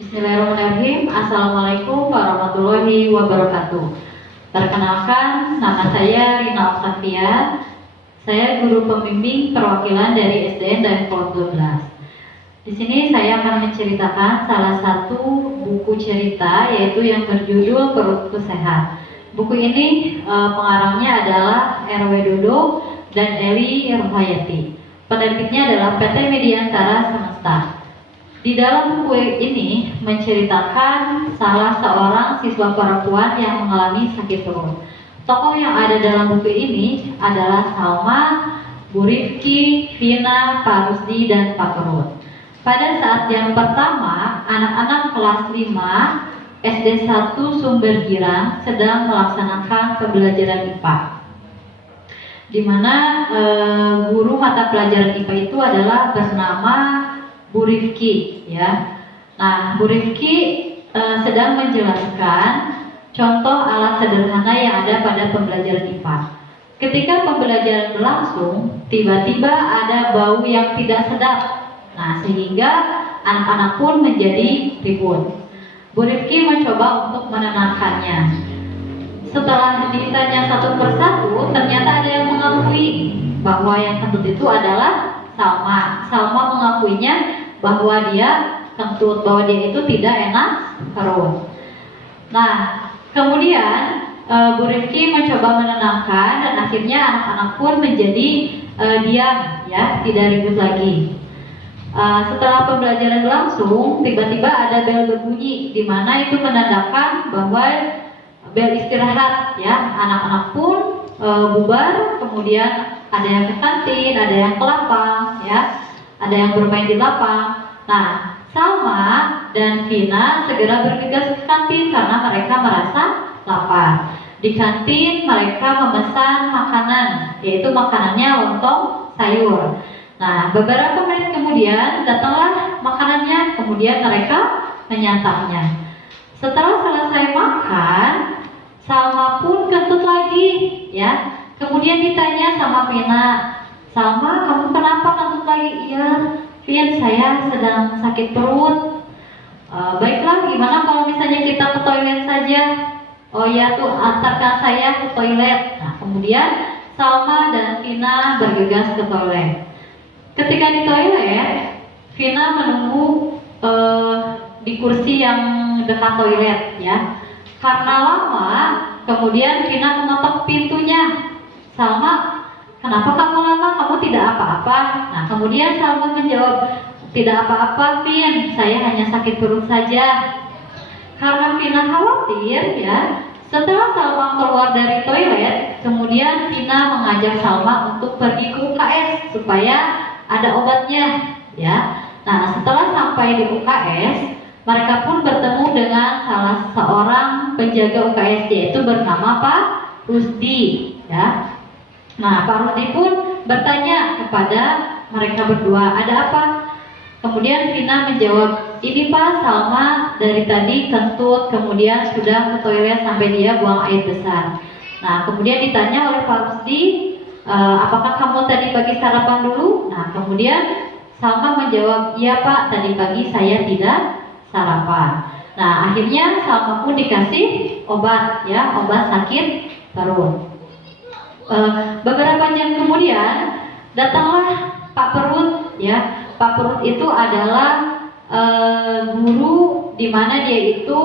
Bismillahirrahmanirrahim. Assalamualaikum warahmatullahi wabarakatuh. Perkenalkan, nama saya Rina Oktavia. Saya guru pembimbing perwakilan dari SDN Dayakolot 12. Di sini saya akan menceritakan salah satu buku cerita, yaitu yang berjudul Perutku Sehat. Buku ini pengarangnya adalah R.W. Dodo dan Ewi Rohayati. Penerbitnya adalah PT Mediantara Semesta. Di dalam buku ini menceritakan salah seorang siswa perempuan yang mengalami sakit perut. Tokoh yang ada dalam buku ini adalah Salma, Bu Rifki, Vina, Pak Rusdi, dan Pak Perut. Pada saat yang pertama, anak-anak kelas 5 SD 1 Sumber Girang sedang melaksanakan pembelajaran IPA, di mana guru mata pelajaran IPA itu adalah bernama Bu Rifki, ya. Nah, Bu Rifki sedang menjelaskan contoh alat sederhana yang ada pada pembelajaran IPA. Ketika pembelajaran berlangsung, tiba-tiba ada bau yang tidak sedap. Nah, sehingga anak-anak pun menjadi ribut. Bu Rifki mencoba untuk menenangkannya. Setelah ditanya satu persatu, ternyata ada yang mengakui bahwa yang kentut itu adalah Salma. Salma mengakuinya bahwa dia kentut, bahwa dia itu tidak enak perut. Nah, kemudian Bu Rifki mencoba menenangkan dan akhirnya anak-anak pun menjadi diam, ya, tidak ribut lagi. Setelah pembelajaran berlangsung, tiba-tiba ada bel berbunyi, di mana itu menandakan bahwa bel istirahat, ya. Anak-anak pun bubar, kemudian ada yang ke kantin, ada yang ke lapang, ya, ada yang bermain di lapang. Nah, Salma dan Vina segera bergegas ke kantin karena mereka merasa lapar. Di kantin mereka memesan makanan, yaitu makanannya lontong sayur. Nah, beberapa menit kemudian datanglah makanannya, kemudian mereka menyantapnya. Setelah selesai makan, Salma pun kentut lagi, ya. Kemudian ditanya sama Vina, Salma, kamu kenapa kentut lagi? Iya, Vin, saya sedang sakit perut. Baiklah, gimana kalau misalnya kita ke toilet saja? Oh ya tuh, antarkan saya ke toilet. Nah, kemudian Salma dan Vina bergegas ke toilet. Ketika di toilet, Vina menunggu di kursi yang dekat toilet, ya. Karena lama, kemudian Vina mengetok pintunya. Salma, kenapa kamu lama? Kamu tidak apa-apa? Nah, kemudian Salma menjawab, tidak apa-apa, Vin, saya hanya sakit perut saja. Karena Vina khawatir, ya, setelah Salma keluar dari toilet, kemudian Vina mengajak Salma untuk pergi ke UKS supaya ada obatnya, ya. Nah, setelah sampai di UKS, mereka pun bertemu dengan salah seorang penjaga UKS, yaitu bernama Pak Rusdi, ya. Nah, Pak Rusdi pun bertanya kepada mereka berdua, ada apa? Kemudian Vina menjawab, ini Pak, Salma dari tadi kentut, kemudian sudah ke toilet sampai dia buang air besar. Nah, kemudian ditanya oleh Pak Rusdi, apakah kamu tadi pagi sarapan dulu? Nah, kemudian Salma menjawab, iya Pak, tadi pagi saya tidak sarapan. Nah, akhirnya Salma pun dikasih obat, ya, obat sakit perut. Beberapa jam kemudian datanglah Pak Perut, ya. Pak Perut itu adalah guru di mana dia itu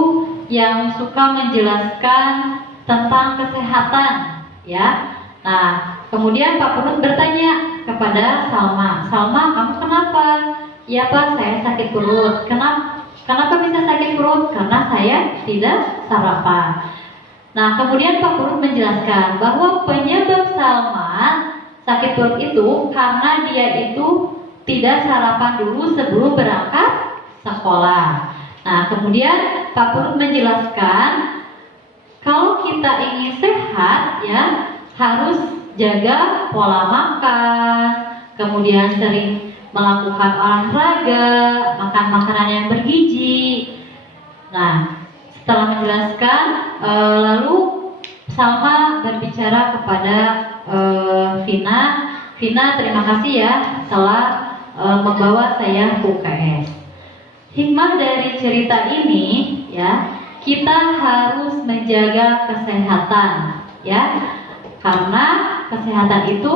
yang suka menjelaskan tentang kesehatan, ya. Nah, kemudian Pak Perut bertanya kepada Salma, Salma, kamu kenapa? Ya Pak, saya sakit perut. Kenapa bisa sakit perut? Karena saya tidak sarapan. Nah, kemudian Pak Perut menjelaskan bahwa penyebab Salma sakit perut itu karena dia itu tidak sarapan dulu sebelum berangkat sekolah. Nah, kemudian Pak Perut menjelaskan kalau kita ingin sehat, ya, harus jaga pola makan, kemudian sering melakukan olahraga, makan makanan yang bergizi. Nah, setelah menjelaskan, lalu Salma berbicara kepada Vina, Vina terima kasih ya telah membawa saya ke UKS. Hikmah dari cerita ini, ya, kita harus menjaga kesehatan, ya, karena kesehatan itu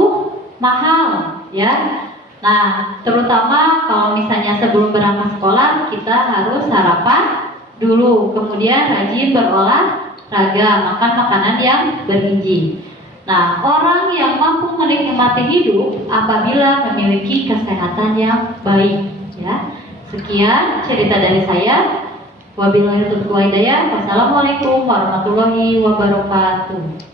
mahal, ya. Nah, terutama kalau misalnya sebelum berangkat sekolah kita harus sarapan dulu, kemudian rajin berolahraga, makan makanan yang bergizi. Nah, orang yang mampu menikmati hidup apabila memiliki kesehatan yang baik, ya. Sekian cerita dari saya. Wabillahi taufiq wal hidayah. Wassalamualaikum warahmatullahi wabarakatuh.